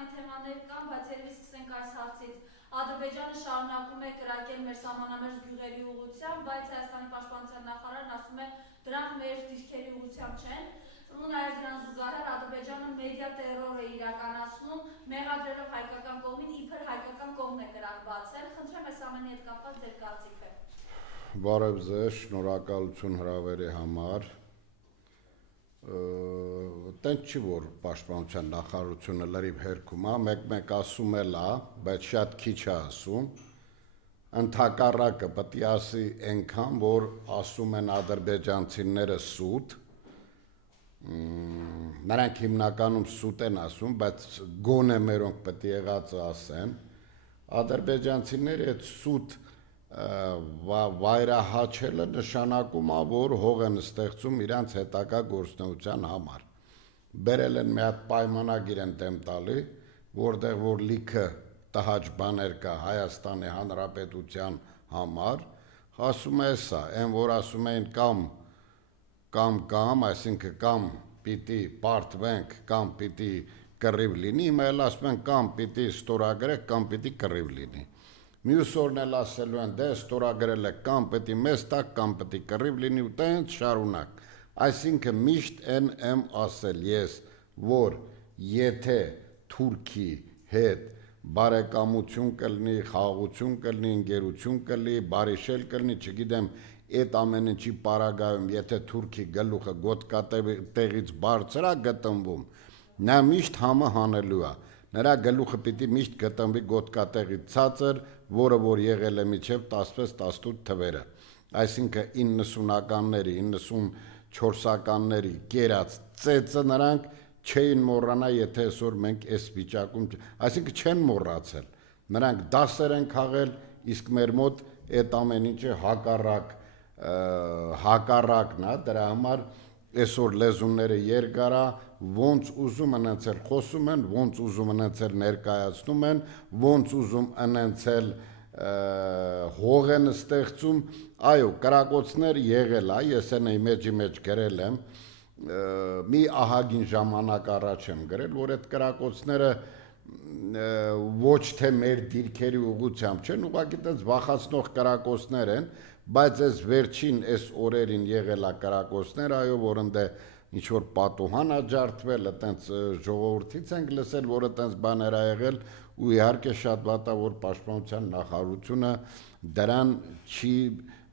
քանի թեմաներ կան, բայց երևի սկսենք այս հարցից։ Ադրբեջանը շարունակում է կրակել մեր սահմանամերձ գյուղերի ուղղությամբ, բայց Հայաստանի պաշտպանության նախարարն ասում է, դրանք մեր դիրքերի ուղղությամբ չեն։ Ու նաև դրան զուգահեռ Ադրբեջանը մեդիա տերոր է իրականացնում, մեղադրելով հայկական կողմին, իբր հայկական կողմն է կրակ բացել։ Խնդրեմ այս ամենի հետ կապված ձեր կարծիքը։ Բարև ձեզ, շնորհակալություն հրավերի համար։ Տենց չի, որ պաշտպանության նախարարությունը լրիվ հերքում է, մեկ ասում է լա, բայց շատ քիչ է ասում։ Ընդհակառակը պետք է ասի այնքան, որ ասում են ադրբեջանցիները սուտ, նրանք հիմնականում սուտ են ասում, բայց գոնե մերոնք պետք է եղածը ասեն։ Ադրբեջանցիները այդ սուտ վայրահաչելը նշանակում է, որ հող են ստեղծում իրանց հետագա գործունեության համար։ Բերել են մի հատ պայմանագիր են դեմ տալի, որտեղ որ լիքը տհաճ բաներ կա Հայաստանի Հանրապետության համար, ասում է սա, այն որ ասում էին կամ, այսինքն կամ պիտի պարտվենք, կամ պիտի կռիվ լինի, հիմա էլ ասում են կամ պիտի ստորագրեք, կամ պիտի կռիվ լինի։ Մյուս օրն էլ ասելու են, դե ստորագրել եք, կամ պետք է մեզ տակ, կամ պետք է կռիվ լինի ու տենց շարունակ։ Այսինքն միշտ եմ ասել ես, որ եթե Թուրքի հետ բարեկամություն կլինի, խաղաղություն կլինի, ընկերություն կլինի, բարիշել կլինի, չգիտեմ, այդ ամեն ինչի պարագայում, եթե Թուրքի գլուխը գոտկատեղից բարձր է գտնվում, նա միշտ համը հանելու է։ Նրա գլուխը պիտի միշտ գտնվի գոտկատեղից ցածր, որը որ եղել է մինչև 16-18 թվերը։ Այսինքն 90-ականների, 94-ականների կերած ծեծը նրանք չէին մոռանա, եթե այսօր մենք այս վիճակում, այսինքն չեն մոռացել։ Նրանք դասեր են քաղել, իսկ մեր մոտ այդ ամեն ինչը հակառակն է, դրա համար այսօր լեզուները երկար է, ոնց ուզում ընենց էլ խոսում են, ոնց ուզում ընենց էլ ներկայացնում են, ոնց ուզում ընենց էլ հող են ստեղծում, այո, կրակոցներ եղել է, ես այն մեջի մեջ գրել եմ, մի ահագին ժամանակ առաջ եմ գրել, որ այդ կրակոցները ոչ թե մեր դիրքերի ուղղությամբ չեն, ուղղակի տենց վախացնող կրակոցներ են, բայց այս վերջին այս օրերին եղել է կրակոցներ, այո, որ ընդ ինչ-որ պատուհան է ջարդվել, տենց ժողովրդից ենք լսել, որը տենց բաներ է եղել, ու իհարկե շատ վատ է, որ պաշտպանության նախարարությունը դրան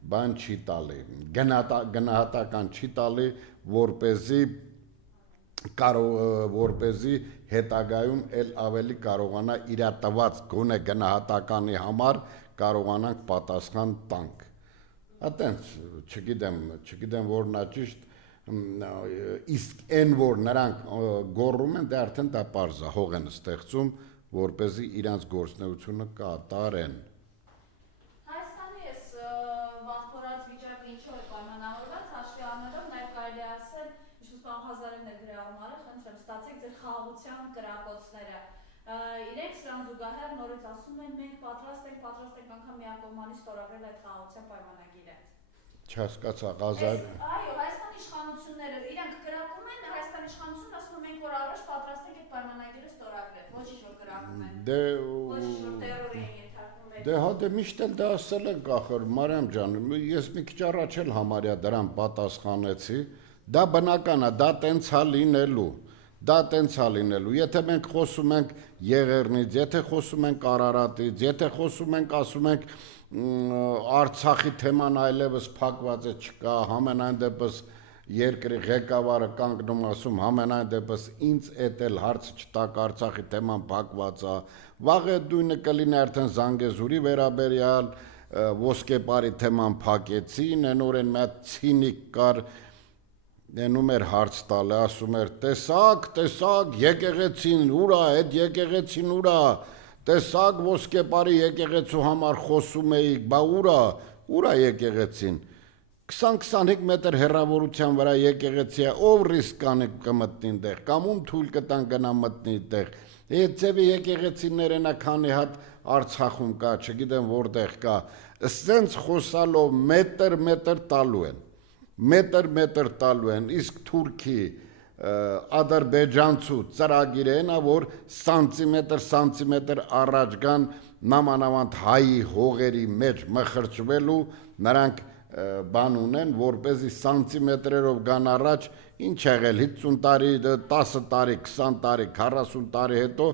բան չի տալի, գնահատական չի տալի, որպեսզի հետագայում էլ ավելի կարողանա իր տված գոնե գնահատականի համար կարողանանք պատասխան տանք։ Այտենց, չգիտեմ որն է ճիշտ, իսկ այն որ նրանք գոռում են, դե արդեն դա պարզ է, հող են ստեղծում, որպեսզի իրանց գործունեությունը կատարեն։ Հայաստանի այս վախվորած վիճակը ինչով է պայմանավորված, հաշվի առնելով նաև կարելի է ասել, ինչպես պարոն Ղազարյանն է գրառումարը, խնդրեմ, ստացեք ձեր խաղաղության կրակոցները։ Իրենք սրան զուգահեռ նորից ասում են, մենք պատրաստ ենք անգամ միակողմանի ստորագրել այդ խաղաղության պայմանագիրը։ Չհասկացա, Ղազար։ Այո, Հայաստանի իշխանությունները իրենք կրակում են, Հայաստանի իշխանությունն ասում են, մենք որ առաջ պատրաստ ենք այդ պայմանագիրը ստորագրել, ոչինչ որ կրակում են։ Ոչինչ որ տերոր են ենթարկվում։ Դե հա դե միշտ էլ դա ասել ենք ախր, Մարիամ ջան, ես մի քիչ առաջ էլ համարյա դրան պատասխանեցի, դա բնական է, դա տենց է լինելու, եթե մենք խոսում ենք Եղեռնից, եթե խոսում ենք Արարատից, եթե խոսում ենք, ասում ենք Արցախի թեման այլևս փակված է չկա, համենայն դեպս երկրի ղեկավարը կանգնում ասում, համենայն դեպս ինձ էդ էլ հարցը չտակ, Արցախի թեման փակված է, վաղ այդ դույնը կլինի արդեն Զանգեզուրի վերաբերյալ, Ոսկեպարի թեման փակեցին, այն օրեն մի հատ ցինիկ կար, դենում էր հարց տալը, ասում էր, տեսակ, եկեղեցին ուրա, այդ եկեղեցին ուրա, տեսակ Ոսկեպարի եկեղեցու համար խոսում էիք, բա ուրա եկեղեցին, 20-25 մետր հեռավորության վրա եկեղեցի է, ով ռիսկ կանի կմտնի տեղ, կամ ում թույլ կտան գնա մտնի տեղ, այդ ձևի եկեղեցիներն է քանի հատ Արցախում կա, չգիտեմ որտեղ կա, սենց խոսալով մետր տալու են, իսկ Թուրքի ադրբեջանցու ծրագիրն է, որ սանտիմետր առաջ գան նամանավանդ հայի հողերի մեջ մխրճվելու, նրանք բան ունեն, որպեսզի սանտիմետրերով գան առաջ, ինչ եղել 50 տարի, 10 տարի, 20 տարի, 40 տարի հետո,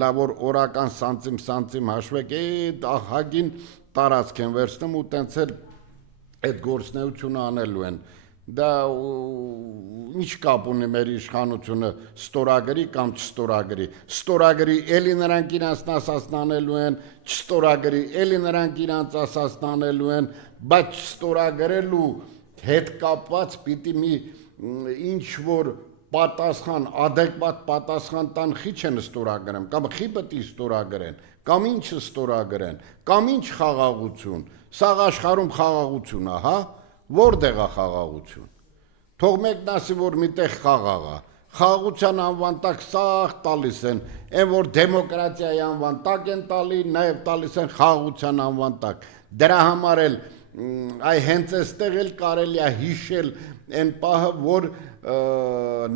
լավ որ օրական սանտիմ հաշվեք, հագին տարածք են վերցնում ու տենց էլ այդ գործնեությունը անելու են։ Դա ինչ կապ ունի մեր իշխանությունը ստորագրի կամ չստորագրի։ Ստորագրի էլի նրանք իրանց ասածն անելու են, չստորագրի էլի նրանք իրանց ասածն անելու են, բայց չստորագրելու հետ կապված պիտի մի ինչ որ պատասխան, adekvat պատասխան տան խի չեն ստորագրեմ, կամ խի պետք է ստորագրեն, կամ ինչը ստորագրեն, կամ ինչ խաղաղություն։ Սա աշխարհում խաղաղություն է, հա։ Որտեղ է խաղաղություն։ Թող մեկն ասի, որ միտեղ խաղաղ է։ Խաղաղության անվան տակ սաղ տալիս են, այն որ դեմոկրատիայի անվան տակ են տալի, նաև տալիս են խաղաղության անվան տակ։ Դրա համար էլ այ հենց այստեղ էլ կարելի է հիշել այն պահը, որ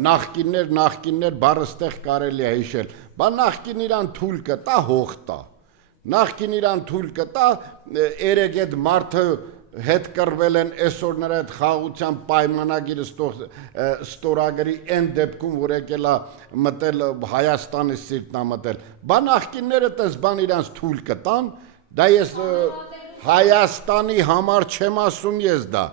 նախկիններ բառը ստեղ կարելի է հիշել։ Բա նախկին իրան թույլ կտա հող տա։ Նախկին իրան թույլ կտա երեք այդ մարդը հետ կռվել են այսօր նրա այդ խաղաղության պայմանագիրը ստորագրի այն դեպքում, որ եկել է մտել Հայաստանի սիրտն է մտել։ Բա նախկինները տես բան իրանց թույլ կտան, դա ես Հայաստանի համար չեմ ասում ես դա,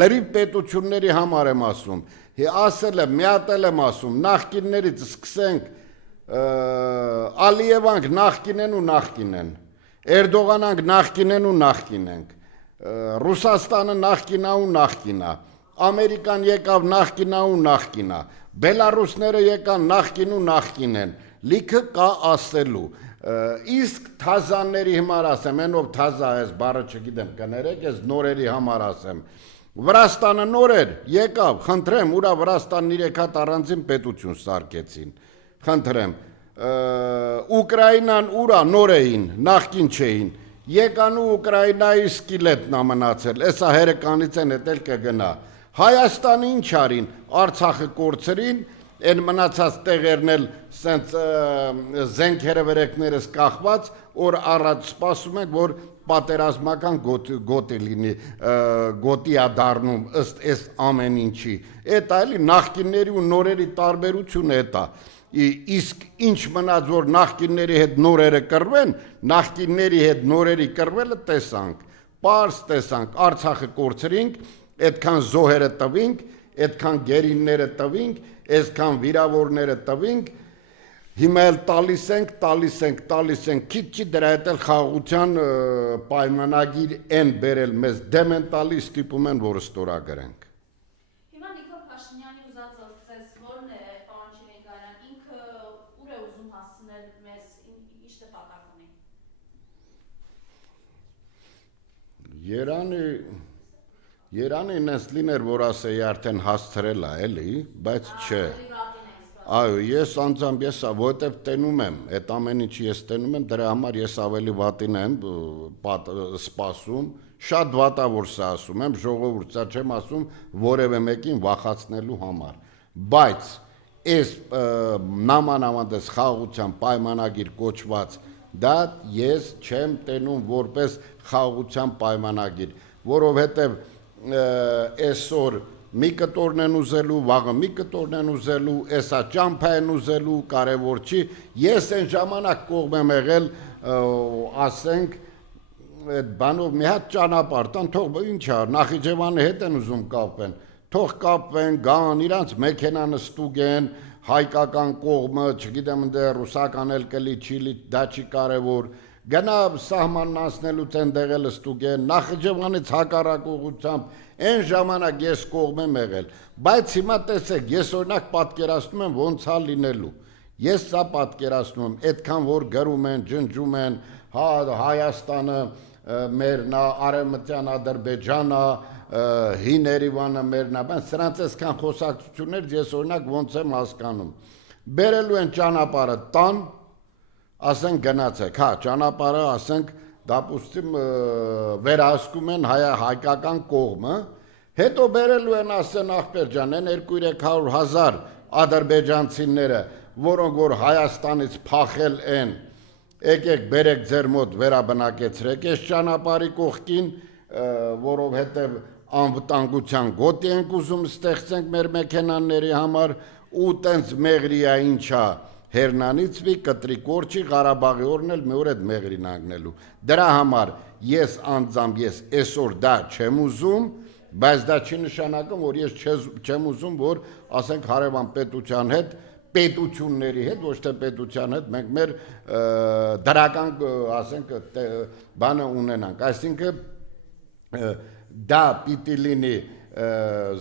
լրիվ պետությունների համար եմ ասում, ասել եմ, միատել եմ ասում, նախկիններից սկսենք, Ալիևանք նախկին են ու նախկին են, Էրդողանանք նախկին են ու նախկին ենք, Ռուսաստանը նախկին է ու նախկին է, Ամերիկան եկավ նախկին է ու նախկին է, Բելարուսները եկան նախկին ու նախկին են, լիքը կա ասելու, իսկ թազանների համար ասեմ, ենով թազա ես բառը չգիտեմ կներեք, ես նորերի համար ասեմ, Վրաստանը նորեր եկավ, խնդրեմ, ուրա Վրաստանն 3 հատ առանձին պետություն սարքեցին, խնդրեմ, Ուկրաինան ուրա նոր էին, նախկին չէին, եկան ու Ուկրաինայի սկիլետն է մնացել, էսա հերեկանից են էտել կգնա, Հայաստանը ինչ արին, Արցախը կորցրին, են մնացած տեղերն էլ սենց զենքերը վերեկներս կախված, որ առաջ սպասում ենք, որ պատերազմական գոտի լինի, գոտի է դառնում ըստ այս ամեն ինչի, էտ այլի նախկինների ու նորերի տարբերությունը էտա, իսկ ինչ մնաց, որ նախկինների հետ նորերը կռվեն, նախկինների հետ նորերի կռվելը տեսանք, պարզ տեսանք, Արցախը կորցրինք, այդքան զոհերը տվինք, այդքան գերինները տվինք, այսքան վիրավորները տվինք, հիմա էլ տալիս ենք, քիչ դրա հետ էլ խաղաղության պայմանագիր են բերել մեզ, դեմ են տալի, ստիպում են, որ ստորագրենք։ Հիմա Նիկոլ Փաշինյանի ուզածը ցես որն է, պարոն Չիրենկարյան, ինքը ուր է ուզում հասցնել մեզ, ինչ նպատակ ունի։ Երանի ինձ լիներ, որ ասեի արդեն հասցրել է, էլի, բայց չէ։ Այո, ես անձամբ ես որտեվ տենում եմ, այդ ամեն ինչի ես տենում եմ, դրա համար ես ավելի վատին եմ սպասում, շատ վատավոր սա ասում եմ, ժողովուրդ, սա չեմ ասում որևէ մեկին վախացնելու համար, բայց այս նամանավանդ այս խաղաղության պայմանագիր կոչված, դա ես չեմ տենում որպես խաղաղության պայմանագիր, որովհետև այսօր մի կտորն են ուզելու, վաղը մի կտորն են ուզելու, էսա ճամփա են ուզելու, կարևոր չի, ես այն ժամանակ կողմ եմ եղել, ասենք, այդ բանով մի հատ ճանապարհ տան, թող ինչ է, Նախիջևանի հետ են ուզում կապեն, թող կապվեն, գան, իրանց մեքենան ստուգեն, հայկական կողմը, չգիտեմ ընդ ռուսական էլ կլի, չի, դա չի կարևոր, գնա սահմանն անցնելուց են դեղել ստուգեն, Նախիջևանից հակառակ ուղղությամբ, այն ժամանակ ես կողմ եմ եղել, բայց հիմա տեսեք, ես օրինակ պատկերացնում եմ ոնց է լինելու, ես սա պատկերացնում եմ, այդքան որ գրում են, ջնջում են, Հայաստանը մերն է, Արևմտյան Ադրբեջանը, Հին Երևանը մերն է, բայց սրանց այսքան խոսակցություններ ես օրինակ ոնց եմ հասկանում, բերելու են ճանապարհը տան, ասենք գնացեք, հա, ճանապարհը ասենք դապուստիմ վերահսկում են հայկական կողմը, հետո բերելու են ասեն ախպեր ջան, են 200-300 հազար ադրբեջանցիները, որոնք որ Հայաստանից փախել են, եկեք բերեք ձեր մոտ վերաբնակեցրեք այս ճանապարհի կողքին, որովհետև անվտանգության գոտի ենք ուզում ստեղծենք մեր մեքենաների համար ու տենց մեղրիա ինչա Հերնանից վի կտրի կորչի Ղարաբաղի օրն էլ մի օր այդ մեղրին անգնելու դրա համար ես անձամբ ես այսօր դա չեմ ուզում բայց դա չի նշանակում որ ես չեմ ուզում որ ասենք հարևան պետության հետ պետությունների հետ ոչ թե պետության հետ մենք մեր դրական ասենք բանը ունենանք այսինքն դա պիտի լինի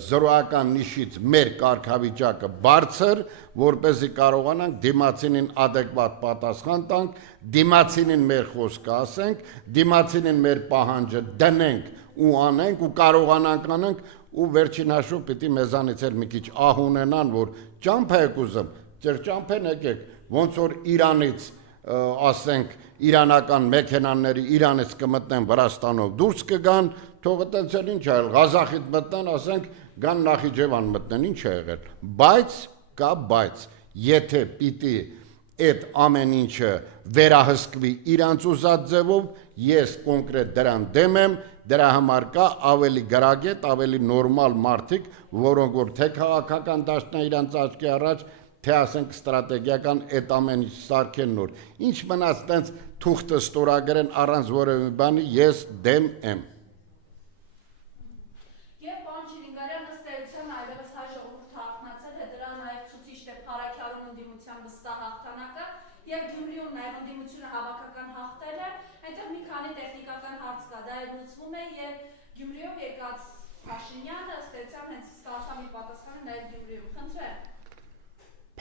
զրոական նիշից մեր կարգավիճակը բարձր, որպեսզի կարողանանք դիմացինին adekvat պատասխան տանք, դիմացինին մեր խոսքը ասենք, դիմացինին մեր պահանջը դնենք ու անենք ու կարողանանք անենք ու վերջին հաշվով պիտի մեզանից էլ մի քիչ ահ ունենան, որ ճամփա եք ուզում, ձեր ճամփեն եկեք, ոնց որ Իրանից ասենք իրանական մեքենաների Իրանից կմտնեն Վրաստանով դուրս կգան թող այդպես էլ ինչ այլ Ղազախից մտնեն ասենք գան Նախիջևան մտնեն ինչ է եղել բայց կա բայց եթե պիտի այդ ամեն ինչը վերահսկվի իրանց ուզած ձևով ես կոնկրետ դրան դեմ եմ դրա համար կա ավելի գրագետ ավելի նորմալ մարդիկ որոնք որ թե քաղաքական դաշտն է իրանց աչքի առաջ թե ասենք ստրատեգիական այդ ամեն ինչ սարքեն նոր ինչ մնաց տենց թուղթը ստորագրեն առանց որևէ բանի ես դեմ եմ Եվ Գյումրիում նաև ընդդիմությունը հավաքական հաղթել է, այնտեղ մի քանի տեխնիկական հարց կա, դա էլ լուծվում է եւ Գյումրիով եկած Փաշինյանը ըստ էության հենց ստացա մի պատասխանը նաև Գյումրիում, խնդրեմ։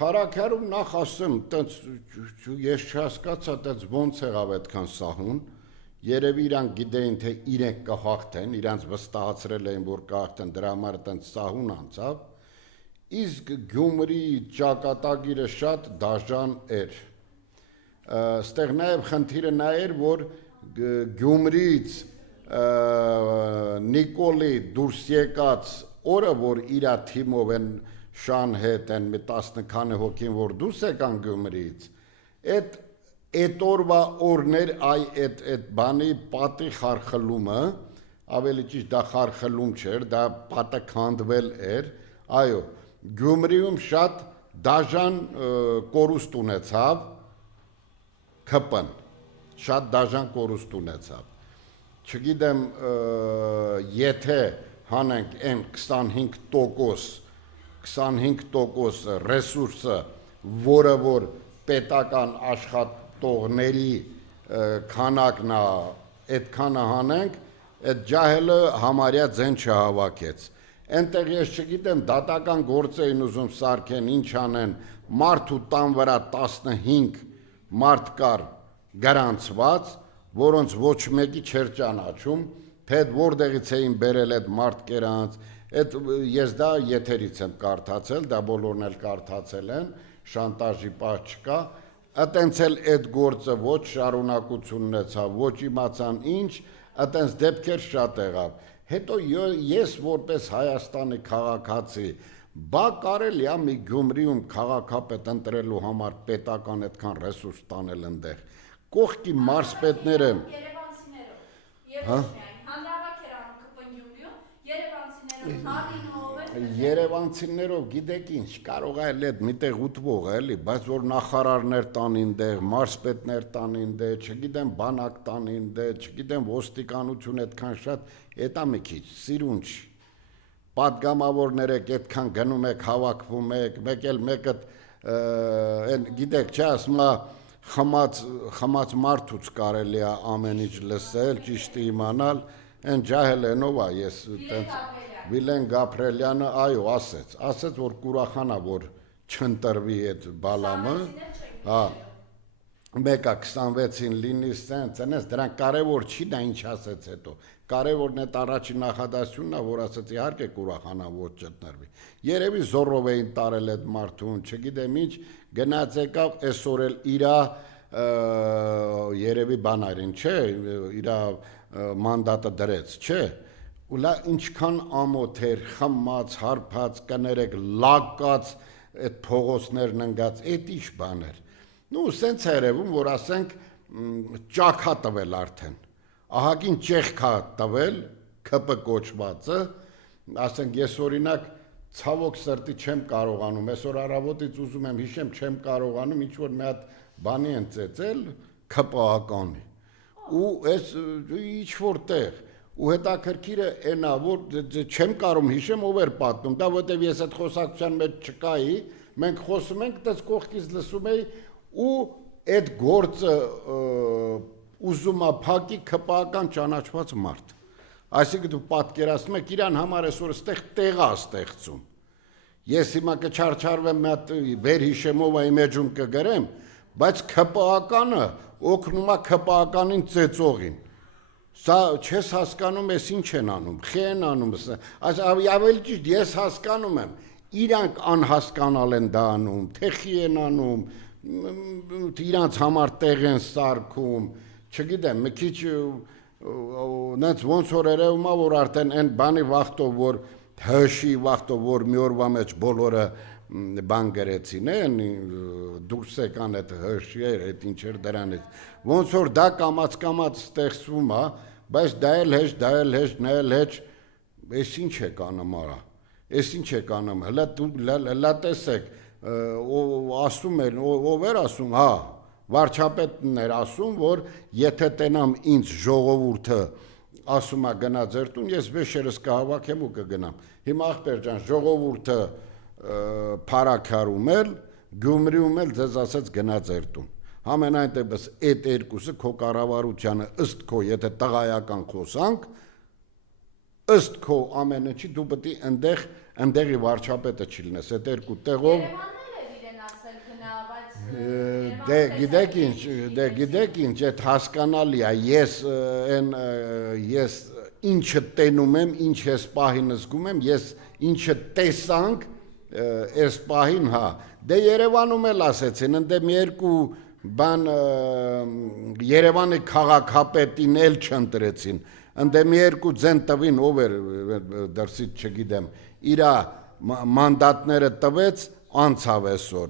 Փարաքարում նախ ասեմ, տենց ես չհասկացա, տենց ոնց եղավ այդքան սահուն, երևի իրանք գիտեին, թե իրենք կհաղթեն, իրանք վստահացրել էին, որ կհաղթեն, դրա համար տենց սահուն անցավ, իսկ Գյումրի ճակատագիրը շատ դաժան էր։ Ստեղ նաև խնդիրը նա էր, որ Գյումրիից Նիկոլի դուրս եկած օրը, որ իրա թիմով են շան հետ են մի 10 քանի հոգին, որ դուրս եկան Գյումրիից, այդ օրվա օրներ այդ բանի պատի խարխլումը, ավելի ճիշտ դա խարխլում չէր, դա պատը քանդվել էր, այո, Գյումրիում շատ դաժան կորուստ ունեցավ, ԿՊ-ն շատ դաժան կորուստ ունեցավ։ Չգիտեմ, եթե հանենք այն 25% ռեսուրսը, որը որ պետական աշխատողների քանակն է, այդքանը հանենք, այդ ջահելը համարյա ձեն չհավաքեց։ Այնտեղ ես չգիտեմ, դատական գործ էին ուզում սարքեն, ինչ անեն, մարդու տան վրա 15 մարդ կար գրանցված, որոնց ոչ մեկի չէր ճանաչում, թե որտեղից էին բերել այդ մարդկերանց, ես դա եթերից եմ կարդացել, դա բոլորն էլ կարդացել են, շանտաժի պահ չկա, այտենց էլ այդ գործը ոչ շարունակություն ունեցավ, ոչ իմացան ինչ, այտենց դեպքեր շատ եղավ։ Հետո ես որպես Հայաստանի քաղաքացի բա կարելի է մի Գյումրիում քաղաքապետ ընտրելու համար պետական այդքան ռեսուրս տանել այնտեղ։ Կողքի մարզպետները Երևանցիներով եւ ոչ միայն հանրավակ էր անում ԿՊ Գյումրիում, երևանցիներով Հարինով Երևանցիներով գիտեք ինչ, կարող է այդ միտեղ ուտվող էլի, բայց որ նախարարներ տանին դեղ, մարզպետներ տանին դեղ, չգիտեմ բանակ տանին դեղ, չգիտեմ ոստիկանություն այդքան շատ, դա մի քիչ սիրուն չի։ Պատգամավորներ եք, այդքան գնում եք, հավաքվում եք, մեկ էլ մեկը գիտեք, չէ, ասում է խմած մարդուց կարելի է ամեն ինչ լսել, ճիշտ իմանալ, այն ջահելենով է, ես Վիլեն Գաբրելյանը, այո, ասեց, որ կուրախանա, որ չընտրվի այդ բալամը, մեկը 26-ին լինի սենց, դրանք կարևոր չի, դա ինչ ասեց հետո, կարևորն այդ առաջին նախադասությունն է, որ ասեց իհարկե կուրախանա, որ չընտրվի, երևի զորով էին տարել այդ մարդուն, չգիտեմ ինչ, գնաց եկավ, այսօր էլ իրա երևի բանարին, չէ, իրա մանդատը դրեց, չէ, ու լա ինչքան ամոթ էր, խմած, հարբած, կներեք, լակած, այդ փողոցներն ընկած, այդ ինչ բաներ։ Նու սենց է երևում, որ ասենք ճաքա տվել արդեն։ Ահագին ճեղքա տվել, ԿՊ կոչվածը, ասենք ես օրինակ ցավոք սրտի չեմ կարողանում, այսօր առավոտից ուզում եմ հիշեմ, չեմ կարողանում ինչ որ մի հատ բանի են ծեծել ԿՊ-ականի։ Ու այս ինչ որտեղ ու հետաքրքիրը այնա որ չեմ կարող հիշեմ ով էր պատմում, դա որտեվ ես այդ խոսակցության մեջ չկայի, մենք խոսում ենք, դες կողքից լսում էի ու այդ գործը ուզում է փակի ԿՊ-ական ճանաչված մարդ։ Այսինքն դու պատկերացնում ես իրան համար այսօր այստեղ տեղա ստեղծում։ Ես հիմա կչարչարվեմ մի հատ վերհիշեմով այն մեջում կգրեմ, բայց ԿՊ-ականը օգնում է ԿՊ-ականին ծեծողին։ Սա չես հասկանում, ես ինչ են անում, խի են անում, ավելի ճիշտ ես հասկանում եմ, իրանք անհասկանալ են դա անում, թե խի են անում, իրանց համար տեղ են սարքում, չգիտեմ, մի քիչ նենց ոնց որ երևում է, որ արդեն այն բանի վախտով, որ հշի վախտով, որ մի օրվա մեջ բոլորը բան գրեցին են, դուրս եկան այդ հշիեր, այդ ինչեր դրանից, ոնց որ դա կամաց ստեղծվում է, բայց դա էլ հեչ, նա էլ հեչ, ես ինչ եք անում արա, ես ինչ եք անում, հլա տեսեք, ասում են, ով էր ասում, հա, վարչապետն էր ասում, որ եթե տենամ ինձ ժողովուրդը ասում է գնա ձեր տուն, ես վեշերս կհավաքեմ ու կգնամ։ Հիմա ախպեր ջան, ժողովուրդը փարաքարում էլ, Գյումրիում էլ ձեզ ասեց գնա ձեր տուն։ Համենայն դեպս այդ երկուսը քո կառավարությանը ըստ քո, եթե տղայական խոսանք, ըստ քո ամենը չի, դու պետք է ընդեղի վարչապետը չլինես, այդ երկու տեղով Դե գիտեք ինչ, այդ հասկանալի է, ես ինչը տենում եմ, ինչ ես պահին զգում եմ, ես ինչը տեսանք, ես պահին, հա, դե Երևանում էլ ասեցին, ընդե մի երկու բան Երևանի քաղաքապետին էլ չընտրեցին, ընդե մի երկու ձեն տվին, ով էր դրսից չգիտեմ, իրա մանդատները տվեց, անցավ այսօր,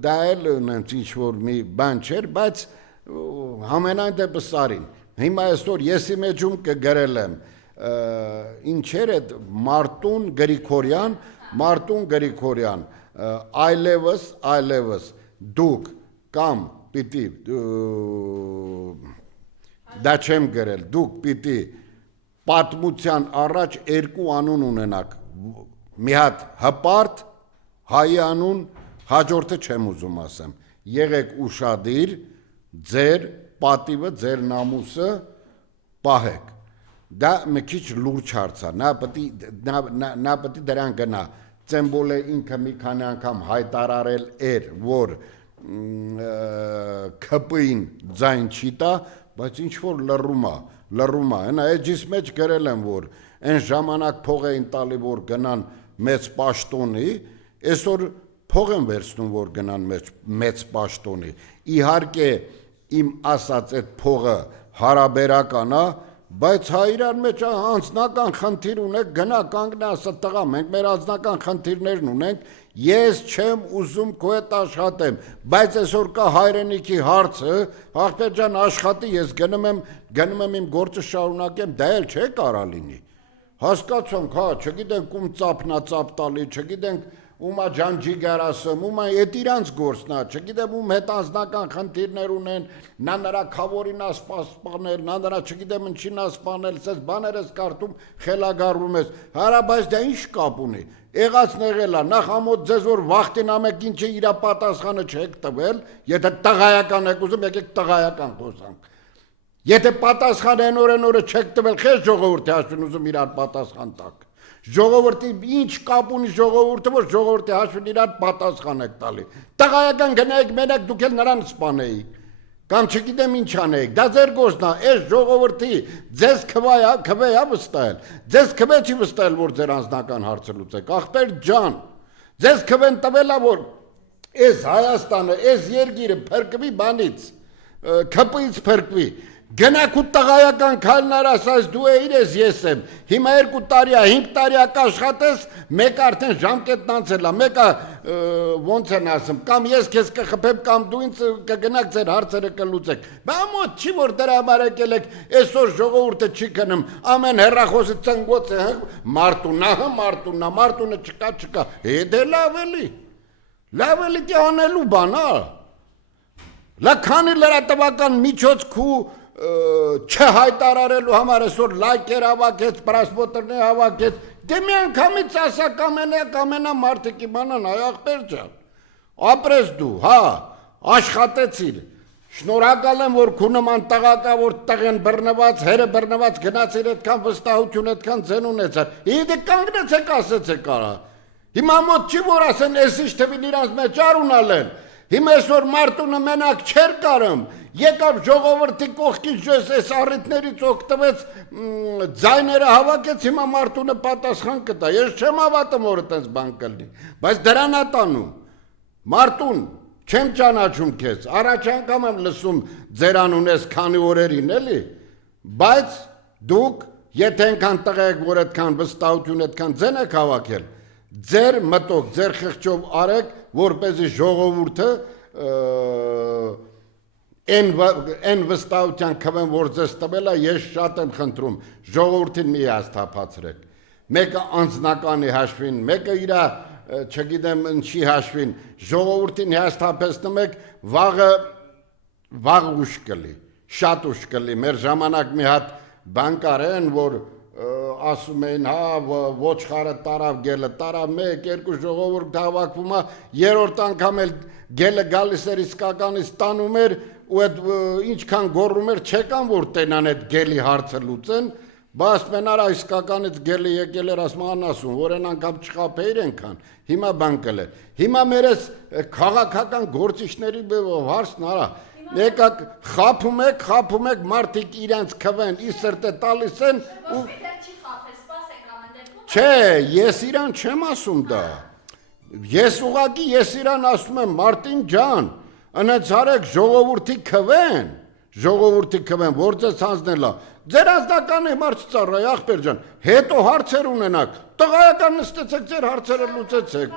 դա էլ ինչ-որ մի բան չէր, բայց համենայն դեպս արին, հիմա այսօր եսի մեջում կգրել եմ, ինչեր էդ Մարտուն Գրիգորյան, այլևս դուք կամ պիտի, դա չեմ գրել, դուք պիտի պատմության առաջ երկու անուն ունենաք, մի հատ հպարտ, հայի անուն, հաջորդը չեմ ուզում ասեմ, եղեք ուշադիր, ձեր պատիվը, ձեր նամուսը պահեք, դա մի քիչ լուրջ հարց է, նա պետք է դրան գնա, Ծեմբոլը ինքը մի քանի անգամ հայտարարել էր, որ ԿՊ-ին ձայն չի տա, բայց ինչ որ լռում է, հենա էջիս մեջ գրել եմ, որ այն ժամանակ փող էին տալի, որ գնան մեծ պաշտոնի, այսօր փող են վերցնում, որ գնան մեծ պաշտոնի, իհարկե իմ ասած այդ փողը հարաբերական է, բայց հա իրար մեջ անձնական խնդիր ունեք, գնա կանգնա ասա տղա, մենք մեր անձնական խնդիրներն ունենք, ես չեմ ուզում քո հետ աշխատեմ, բայց այսօր կա հայրենիքի հարցը, ախպեր ջան աշխատի, ես գնում եմ իմ գործը շարունակեմ, դա էլ չէ կարա լինի, հասկացանք, հա, չգիտենք ում ծափնա ծափ տալի, չգիտենք ումա ջանջիգար ասում, ումա էդ իրանց գործնա, չգիտեմ ում հետ անձնական խնդիրներ ունեն, նա նրա քավորին ասպանել, նա նրա չգիտեմ ինչին ասպանել, սես բաներ ես կարդում, խելագարվում ես, հարա, բայց դա ինչ կապ ունի, եղածն եղել է, նախ ամոթ ձեզ որ վախտին ամեք ինչը իրա պատասխանը չեք տվել, եթե տղայական եք ուզում, եկեք տղայական խոսանք, եթե պատասխան են օրը չեք տվել, խես ժողովուրդի հաշվին ուզում իրար պատասխան տակ, ժողովրդի ինչ կապ ունի ժողովուրդը, որ ժողովրդի հաշվին իրար պատասխան եք տալի, տղայական գնայիք մենակ դուք էլ նրան սպանեիք, կամ չգիտեմ ինչ անեիք, դա ձեր գործն է, այս ժողովրդի ձեզ քվեա վստահել, ձեզ քվե չի վստահել, որ ձեր անձնական հարցը լուծեք, ախպեր ջան, ձեզ քվեն տվել է, որ այս Հայաստանը, այս երկիրը փրկվի բանից, ԿՊ-ից փրկվի, Գնաք ու տղայական քայլներ ասած դու էիր ես ես եմ։ Հիմա 2 տարի է, 5 տարի է կաշխատես, մեկը արդեն ժամկետն անցել է, մեկը ոնց են ասում, կամ ես քեզ կխփեմ, կամ դու ինձ կգնաք ձեր հարցերը կլուծեք։ Բա մոտ չի որ դրա համար եկել եք, այսօր ժողովուրդը չի քնում, ամեն հեռախոսը ծնգոց է, Մարտունը չկա։ Դե լավ էլի դի անելու բան, լա քանի լրատվական միջոց քու չհայտարարելու համար այսօր լայքեր հավաքեց, պրասպոտերներ հավաքեց, դե մի անգամից ասա կամենա մարդիկ իմանան, այ ախպեր ջան, ապրես դու, աշխատեցիր, շնորհակալ եմ, որ քու նման տղակա, որ տղեն բռնված, հերը բռնված, գնացիր այդքան վստահություն, այդքան ձեն ունեցար, դե կանգնեցեք ասեցեք արա, հիմա մոտ չի որ ասեն, ես ինչ թվին իրանց մեջ արունալեն, հիմա այսօր Մարտունը մենակ չեր կարում, եկավ ժողովրդի կողքից այս առիթներից օգտվեց ձայները հավաքեց, հիմա Մարտունը պատասխան կտա, ես չեմ հավատում, որ այդպես բան կլինի, բայց դրան է տանում, Մարտուն, չեմ ճանաչում քեզ, առաջ անգամ եմ լսում ձեր անունես քանի օրերին էլի, բայց դուք, եթե այնքան տղա եք, որ այդքան վստահություն, այդքան ձեն եք հավաքել, ձեր մտոք, ձեր խղճով արեք, որպեսզի ժողովուրդը այն վստահության քվեն, որ ձեզ տվել է, ես շատ եմ խնդրում, ժողովրդին մի հաստափացրեք, մեկը անձնականի հաշվին, մեկը իրա, չգիտեմ ինչի հաշվին, ժողովրդին հաստափեցնում եք, վաղ ուշ կլի, շատ ուշ կլի, մեր ժամանակ մի հատ բան կարեն, որ ասում էին, ոչխարը տարավ, գելը տարավ, 1-2 ժողովուրդ հավաքվում է, երրորդ անգամ էլ գելը գալիս էր իսկականից տանում էր ու այդ ինչքան գոռում էր, չեկան որ տենան այդ գելի հարցը լուծեն, բայց մենար իսկականից գելը եկել էր ասում, որ այն անգամ չխափեիր ենքան, հիմա բան կլեր, հիմա մեր այս քաղաքական գործիչների հարցն արա, եկակ խափում եք, մարդիկ իրանց քվեն, իսրտե տալիս են ու Չէ, ես իրան չեմ ասում դա, ես ուղղակի ես իրան ասում եմ Մարտին ջան, ընեց արեք ժողովուրդի քվեն, որ ձեզ հանձնել է, ձեր ազնականը մարդ ծառայ ախպեր ջան, հետո հարցեր ունենաք, տղայական նստեցեք ձեր հարցերը լուծեցեք։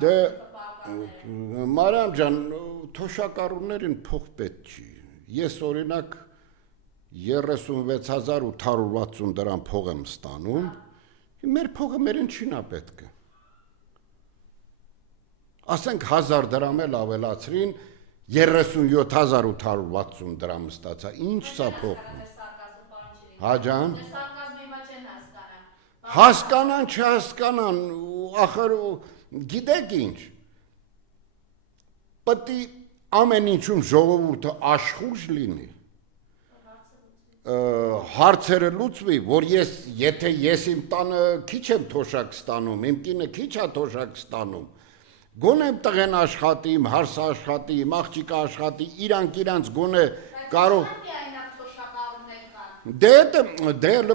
Դե Մարիամ ջան, թոշակառուներին փող պետք չի, ես օրինակ 36,860 դրամ փող եմ ստանում, մեր փողը մերին չինա պետքը, ասենք 1000 դրամ էլ ավելացրին, 37,860 դրամ ստացա, ինչ սա փողն է, հաջան, հասկանան, չհասկանան, ախր գիտեք ինչ, պետք է ամեն ինչում ժողովուրդը աշխուժ լինի, հարցերը լուծվի, որ եթե ես իմ տանը քիչ եմ թոշակ ստանում, իմ կինը քիչ է թոշակ ստանում, գոնե իմ տղեն աշխատի, իմ հարսը աշխատի, իմ աղջիկը աշխատի, իրանք գոնե կարող Դե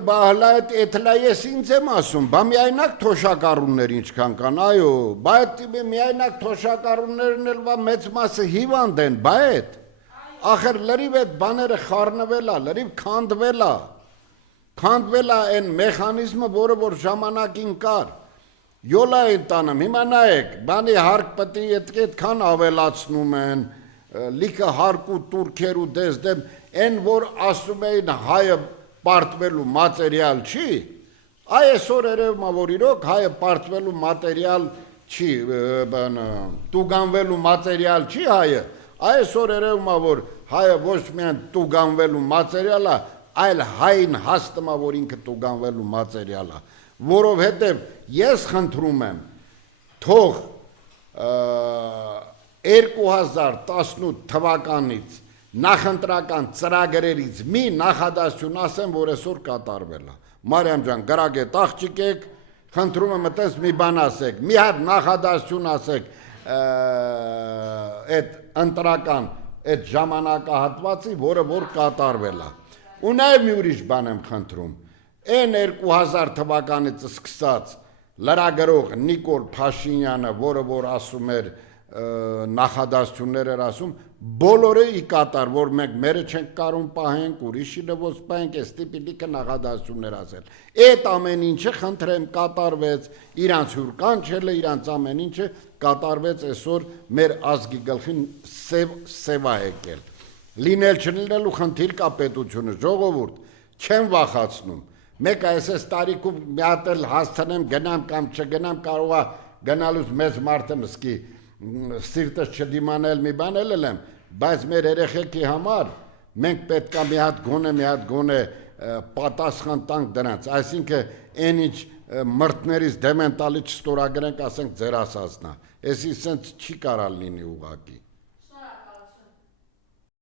բահլա էթլա ես ինձ եմ ասում, բա միայնակ թոշակառուններ ինչքան կան, այո, բայց միայնակ թոշակառուններն էլ մեծ մասը հիվանդ են, բայց ախր լրիվ այդ բաները խառնվել է, լրիվ քանդվել է այն մեխանիզմը, որը որ ժամանակին կար, յոլա են տանում, հիմա նայեք, բանի հարկ պետի այդքան ավելացնում են, լիքը հարկ ու տուրքեր ու դեզդեմ, Են որ ասում էին հայը պարտվելու մատերիալ չի, այսօր երևում է որ իրոք հայը պարտվելու մատերիալ չի, տուգանվելու մատերիալ չի հայը, այսօր երևում է որ հայը ոչ միայն տուգանվելու մատերիալ է, այլ հային հաստում է որ ինքը տուգանվելու մատերիալ է, որովհետև ես խնդրում եմ թող 2018 թվականից նախընտրական ծրագրերից մի նախադասություն ասեմ, որ այսօր կատարվել է։ Մարիամ ջան, գրագետ աղջիկ եք, խնդրում եմ այդպես մի բան ասեք, մի հատ նախադասություն ասեք այդ ընտրական այդ ժամանակահատվածի, որը որ կատարվել է։ Ու նաև մի ուրիշ բան եմ խնդրում։ Այն 2000 թվականից սկսած լրագրող Նիկոլ Փաշինյանը, որը որ ասում էր նախադասություններ էր ասում, բոլորը ի կատար, որ մենք մերը չենք կարում պահենք, ուրիշի նվոց պահենք, այս տիպիկը նախադասություններ ասել։ Այդ ամեն ինչը խնդրեմ կատարվեց, իրանց հյուր կանչելը, իրանց ամեն ինչը կատարվեց այսօր մեր ազգի գլխին սևա եկել։ Լինել չլինելու խնդիր կա պետությունը, ժողովուրդ, չեմ վախացնում։ Մեկ այս տարիքում մի հատ էլ հասցնեմ գնամ կամ չգնամ, կարող է գնալուց մեծ մարդ եմ սկի սիրտս չդիմանել մի բան էլ եմ, բայց մեր երեխեքի համար մենք պետք է մի հատ գոնե պատասխան տանք դրանց, այսինքն այն ինչ մրտներից դեմենտալի չստորագրենք, ասենք ձեր ասածնա, էսի սենց չի կարալ լինի ուղղակի։